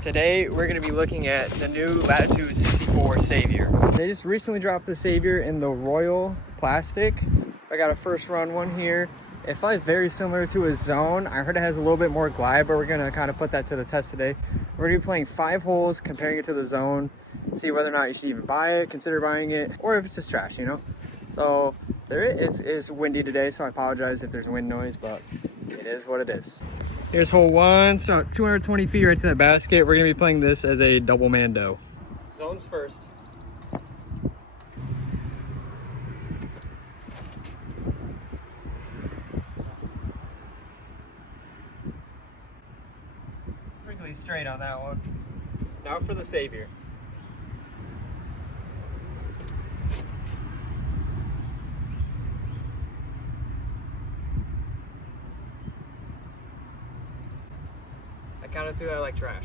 Today we're going to be looking at the new Latitude 64 Savior. They just recently dropped the Savior in the Royal plastic. I got a first run one here. It felt very similar to a Zone. I heard it has a little bit more glide, but we're going to kind of put that to the test today. We're going to be playing 5 holes, comparing it to the Zone, see whether or not you should even buy it, consider buying it, or if it's just trash, you know? So there is windy today, so I apologize if there's wind noise, but it is what it is. Here's hole 1, so 220 feet right to the basket. We're going to be playing this as a double mando. Zones first. Pretty straight on that one. Now for the Savior. I kind of threw that like trash.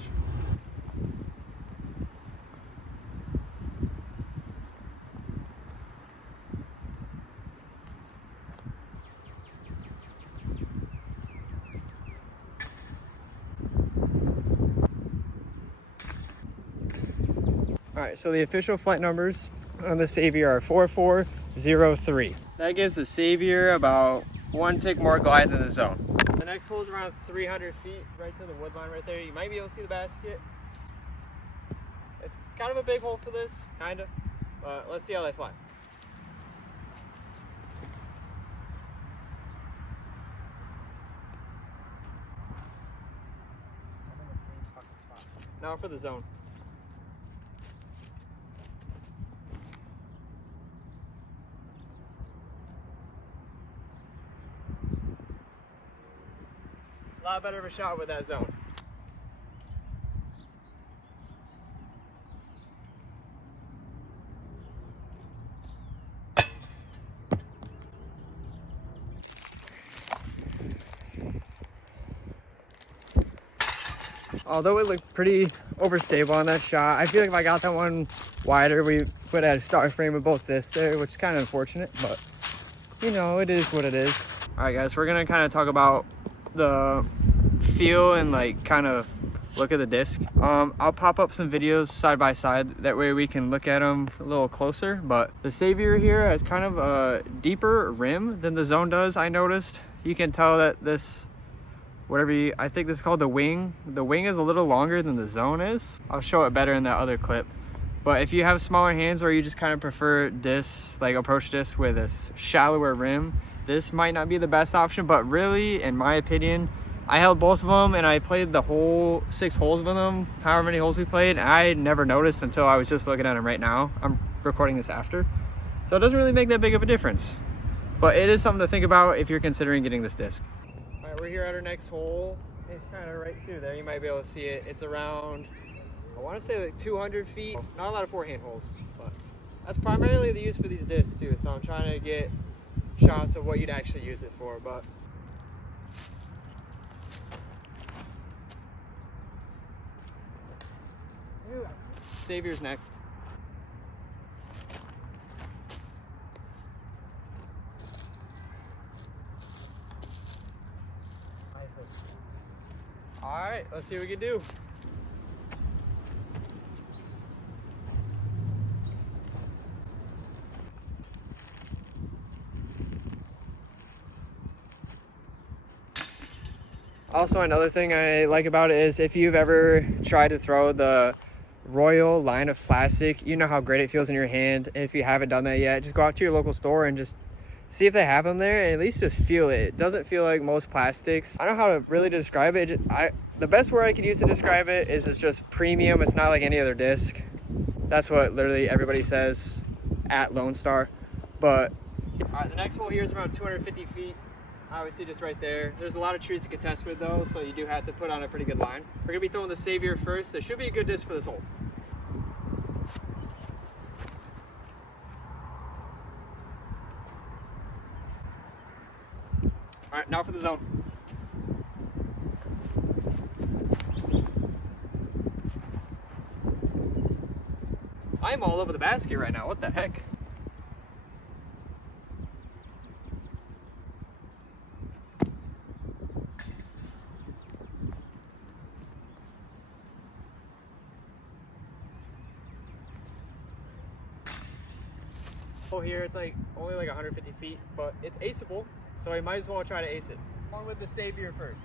Alright, so the official flight numbers on the Savior are 4403. That gives the Savior about 1 tick more glide than the Zone. The next hole is around 300 feet, right to the wood line right there. You might be able to see the basket. It's kind of a big hole for this, kind of, but let's see how they fly. Now for the Zone. A lot better of a shot with that Zone. Although it looked pretty overstable on that shot, I feel like if I got that one wider, we would have a star frame with both this there, which is kind of unfortunate, but you know, it is what it is. All right, guys, we're gonna kind of talk about the feel and like kind of look at the disc. I'll pop up some videos side by side, that way we can look at them a little closer. But the Savior here has kind of a deeper rim than the Zone does. I noticed you can tell that this, I think this is called the wing is a little longer than the Zone is. I'll show it better in that other clip. But if you have smaller hands or you just kind of prefer discs, like approach discs with a shallower rim, this might not be the best option. But really, in my opinion, I held both of them and I played the whole 6 holes with them, however many holes we played. And I never noticed until I was just looking at them right now. I'm recording this after. So it doesn't really make that big of a difference. But it is something to think about if you're considering getting this disc. All right, we're here at our next hole. It's kind of right through there. You might be able to see it. It's around, I want to say like 200 feet. Not a lot of forehand holes, but that's primarily the use for these discs too. So I'm trying to get shots of what you'd actually use it for. But Savior's next. All right, let's see what we can do. Also, another thing I like about it is if you've ever tried to throw the Royal line of plastic, you know how great it feels in your hand. If you haven't done that yet, just go out to your local store and just see if they have them there, and at least just feel it. It doesn't feel like most plastics. I don't know how to really describe it. The best word I could use to describe it is it's just premium. It's not like any other disc. That's what literally everybody says at Lone Star. But all right, the next hole here is around 250 feet. Obviously just right there. There's a lot of trees to contest with though, so you do have to put on a pretty good line. We're gonna be throwing the Savior first. So it should be a good disc for this hole. All right, now for the Zone. I'm all over the basket right now. What the heck? Here it's like only like 150 feet, but it's aceable, so I might as well try to ace it. On with the Savior first.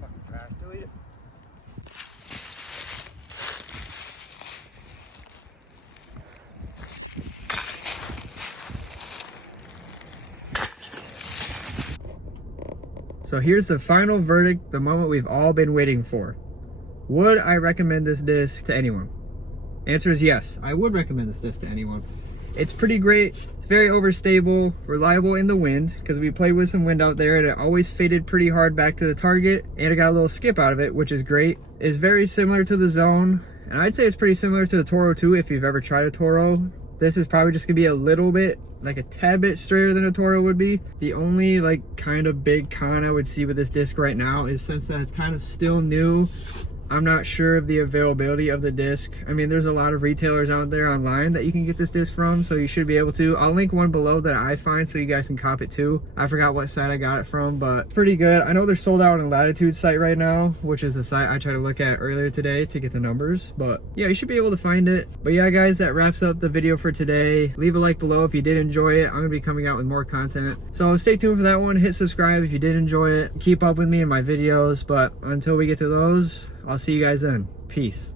Fucking crash. Delete it. So here's the final verdict, the moment we've all been waiting for. Would I recommend this disc to anyone? Answer is yes, I would recommend this disc to anyone. It's pretty great, it's very overstable, reliable in the wind, because we played with some wind out there and it always faded pretty hard back to the target, and it got a little skip out of it, which is great. It's very similar to the Zone, and I'd say it's pretty similar to the Toro too if you've ever tried a Toro. This is probably just gonna be a little bit, like a tad bit straighter than a Toro would be. The only like kind of big con I would see with this disc right now is since that it's kind of still new, I'm not sure of the availability of the disc. I mean, there's a lot of retailers out there online that you can get this disc from, so you should be able to. I'll link one below that I find so you guys can cop it too. I forgot what site I got it from, but pretty good. I know they're sold out on Latitude site right now, which is the site I tried to look at earlier today to get the numbers, but yeah, you should be able to find it. But yeah, guys, that wraps up the video for today. Leave a like below if you did enjoy it. I'm gonna be coming out with more content, so stay tuned for that one. Hit subscribe if you did enjoy it. Keep up with me in my videos, but until we get to those, I'll see you guys then. Peace.